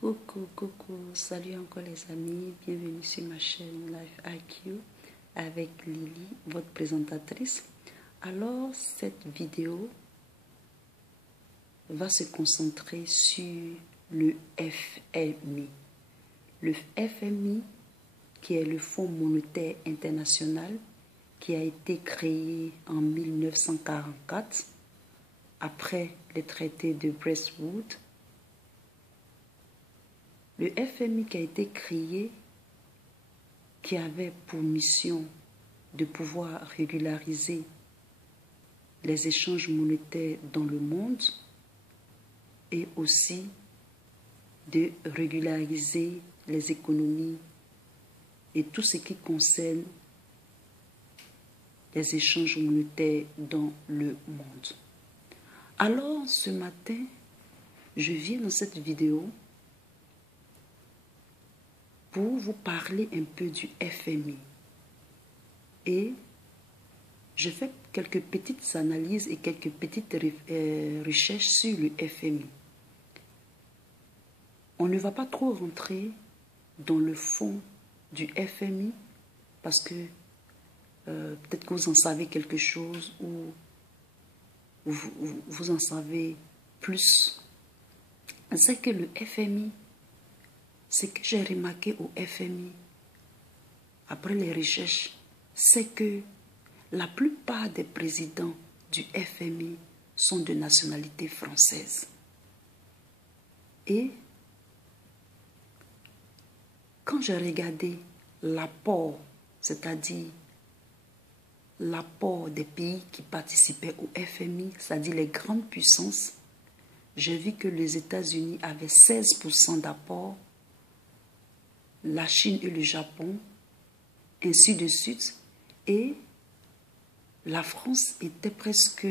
Coucou, salut encore les amis, bienvenue sur ma chaîne Life IQ avec Lily, votre présentatrice. Alors, cette vidéo va se concentrer sur le FMI. Le FMI, qui est le Fonds monétaire international, qui a été créé en 1944, après les traités de Bretton Woods. Le FMI qui a été créé, qui avait pour mission de pouvoir régulariser les échanges monétaires dans le monde et aussi de régulariser les économies et tout ce qui concerne les échanges monétaires dans le monde. Alors, ce matin, je viens dans cette vidéo pour vous parler un peu du FMI. Et je fais quelques petites analyses et quelques petites recherches sur le FMI. On ne va pas trop rentrer dans le fond du FMI parce que peut-être que vous en savez quelque chose ou vous en savez plus. C'est que le FMI, ce que j'ai remarqué au FMI, après les recherches, c'est que la plupart des présidents du FMI sont de nationalité française. Et quand j'ai regardé l'apport, c'est-à-dire l'apport des pays qui participaient au FMI, c'est-à-dire les grandes puissances, j'ai vu que les États-Unis avaient 16% d'apport, la Chine et le Japon, ainsi de suite. Et la France était presque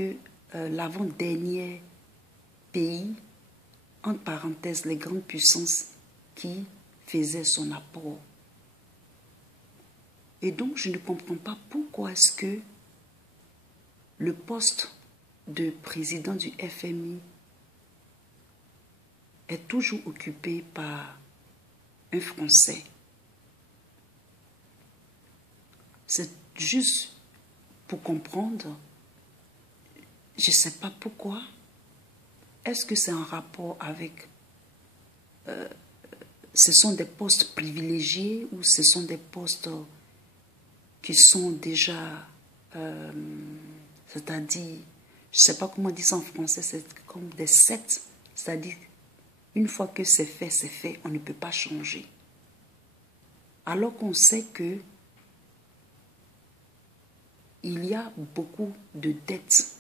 l'avant-dernier pays, entre parenthèses, les grandes puissances qui faisaient son apport. Et donc, je ne comprends pas pourquoi est-ce que le poste de président du FMI est toujours occupé par un Français. C'est juste pour comprendre, je ne sais pas pourquoi. Est-ce que c'est en rapport avec... ce sont des postes privilégiés ou ce sont des postes qui sont déjà... c'est-à-dire, je ne sais pas comment dire ça en français, c'est comme des sets, c'est-à-dire, une fois que c'est fait, on ne peut pas changer. Alors qu'on sait que il y a beaucoup de dettes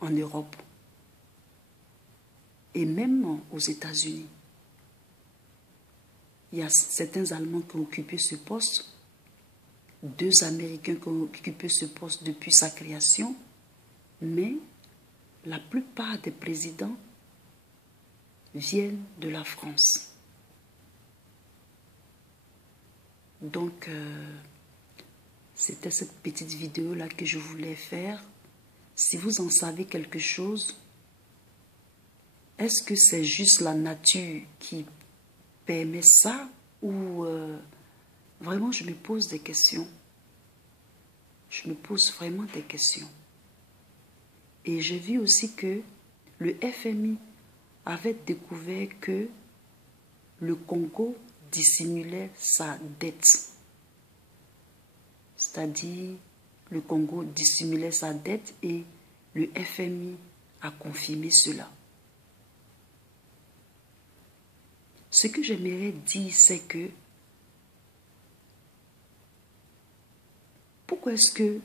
en Europe et même aux États-Unis. Il y a certains Allemands qui ont occupé ce poste, 2 Américains qui ont occupé ce poste depuis sa création, mais la plupart des présidents viennent de la France. Donc, c'était cette petite vidéo-là que je voulais faire. Si vous en savez quelque chose, est-ce que c'est juste la nature qui permet ça ou vraiment je me pose des questions. Je me pose vraiment des questions. Et j'ai vu aussi que le FMI avait découvert que le Congo dissimulait sa dette. C'est-à-dire, le Congo dissimulait sa dette et le FMI a confirmé cela. Ce que j'aimerais dire, c'est que pourquoi est-ce que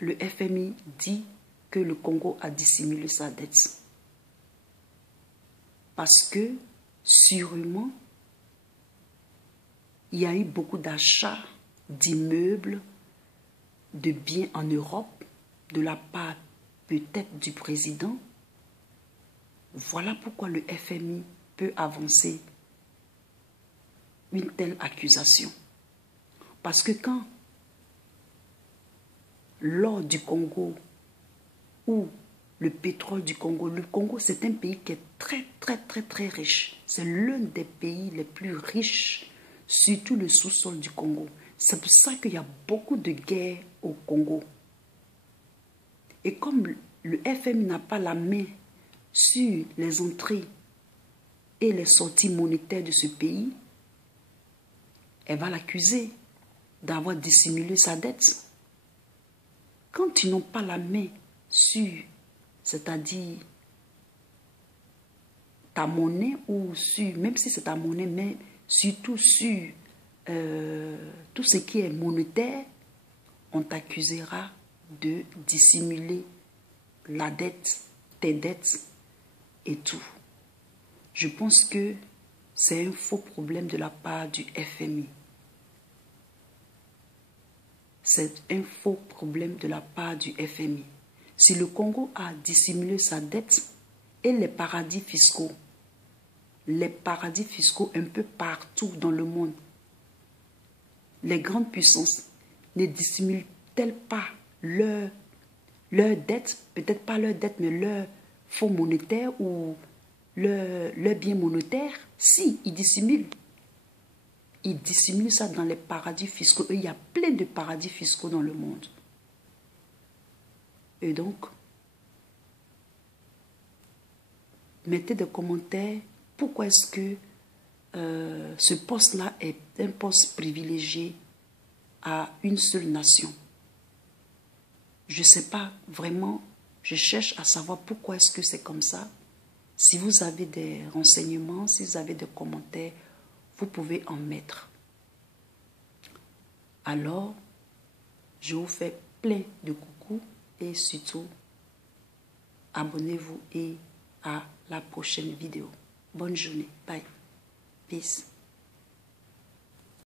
le FMI dit que le Congo a dissimulé sa dette? Parce que, sûrement, il y a eu beaucoup d'achats d'immeubles, de biens en Europe, de la part peut-être du président. Voilà pourquoi le FMI peut avancer une telle accusation. Parce que quand l'or du Congo ou le pétrole du Congo. Le Congo, c'est un pays qui est très, très, très, très riche. C'est l'un des pays les plus riches, surtout le sous-sol du Congo. C'est pour ça qu'il y a beaucoup de guerres au Congo. Et comme le FMI n'a pas la main sur les entrées et les sorties monétaires de ce pays, elle va l'accuser d'avoir dissimulé sa dette. Quand ils n'ont pas la main sur, c'est-à-dire ta monnaie ou sur, même si c'est ta monnaie, mais surtout sur tout ce qui est monétaire, on t'accusera de dissimuler la dette, tes dettes et tout. Je pense que c'est un faux problème de la part du FMI. C'est un faux problème de la part du FMI. Si le Congo a dissimulé sa dette et les paradis fiscaux un peu partout dans le monde, les grandes puissances ne dissimulent-elles pas leur dette, peut-être pas leur dette, mais leur fonds monétaire ou leur bien monétaire? Si, ils dissimulent. Ils dissimulent ça dans les paradis fiscaux. Il y a plein de paradis fiscaux dans le monde. Et donc, mettez des commentaires. Pourquoi est-ce que ce poste-là est un poste privilégié à une seule nation? Je ne sais pas vraiment. Je cherche à savoir pourquoi est-ce que c'est comme ça. Si vous avez des renseignements, si vous avez des commentaires, vous pouvez en mettre. Alors, je vous fais plein de coucou et surtout, abonnez-vous et à la prochaine vidéo. Bonne journée. Bye. Peace.